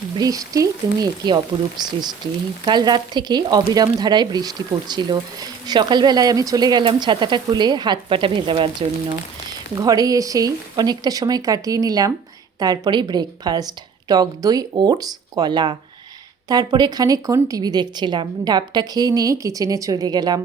বৃষ্টি তুমি একি অপরূপ সৃষ্টি। কাল রাত থেকেই অবিরাম ধারায় বৃষ্টি পড়ছিল। সকালবেলায় আমি চলে গেলাম ছাতাটা খুলে হাত পাটা ভেজাবার জন্য। ঘরে এসেই অনেকটা সময় কাটিয়ে নিলাম। তারপরেই ব্রেকফাস্ট, টক দই, ওটস, কলা। তারপরে খানিকক্ষণ টিভি দেখছিলাম। ডাবটা খেয়ে নিয়ে কিচেনে চলে গেলাম।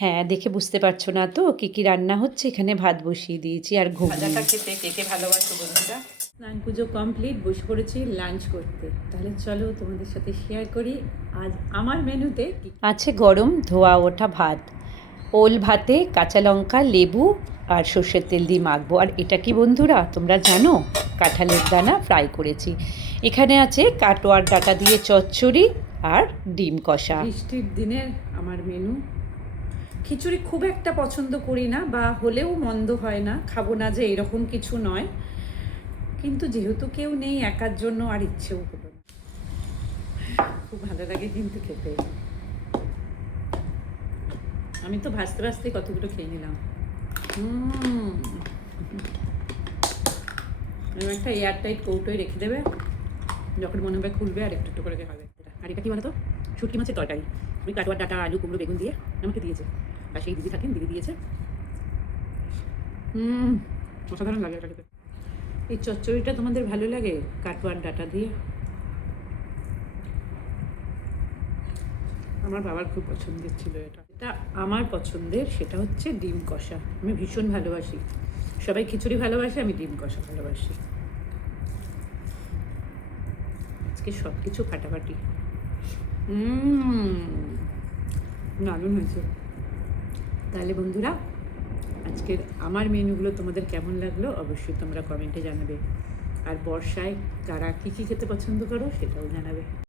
হ্যাঁ, দেখে বুঝতে পারছো না তো কী কী রান্না হচ্ছে? এখানে ভাত বসিয়ে দিয়েছি আর ভাজাটা খেতে কে কে ভালোবাসো বন্ধুরা? স্নান পুজো কমপ্লিট, বসে পড়েছি লাঞ্চ করতে। তাহলে চলো তোমাদের সাথে শেয়ার করি আজ আমার মেনুতে আছে। গরম ধোয়া ওঠা ভাত, ওল ভাতে কাঁচা লঙ্কা, লেবু আর সর্ষের তেল দিয়ে মাখবো। আর এটা কি বন্ধুরা তোমরা জানো? কাঁঠালের দানা ফ্রাই করেছি। এখানে আছে কাটোয়ার ডাঁটা দিয়ে চচ্চড়ি আর ডিম কষা। বৃষ্টির দিনের আমার মেনু। খিচুড়ি খুব একটা পছন্দ করি না, বা হলেও মন্দ হয় না, খাবো না যে এরকম কিছু নয়, কিন্তু যেহেতু কেউ নেই একার জন্য আর ইচ্ছেও হলো না। খুব ভালো লাগে কিন্তু খেতে। আমি তো ভাজতে ভাজতে কতগুলো খেয়ে নিলাম। একটা এয়ারটাইট কৌটোয় রেখে দেবে, যখন মনে হবে খুলবে আর একটু একটু করে খাবে। আর এটা কি বলতো, শুটকি মাছের তরকারি। ওই কাটোয়ার ডাঁটা, আলু, কুমড়ো, বেগুন দিয়ে আমাকে দিয়েছে। আর সেই দিদি থাকেন, দিদি দিয়েছে। অসাধারণ লাগে এটা খেতে। এই চচ্চড়িটা তোমাদের ভালো লাগে কাটোয়ার ডাঁটা দিয়ে? আমার বাবার খুব পছন্দের ছিল এটা। এটা আমার পছন্দের, সেটা হচ্ছে ডিম কষা। আমি ভীষণ ভালোবাসি। সবাই খিচুড়ি ভালোবাসে, আমি ডিম কষা ভালোবাসি। আজকে সব কিছু ফাটাফাটি। দারুণ হয়েছে। তাহলে বন্ধুরা, আজকের আমার মেনুগুলো তোমাদের কেমন লাগলো অবশ্যই তোমরা কমেন্টে জানাবে। আর বর্ষায় কারা কী কী খেতে পছন্দ করো সেটাও জানাবে।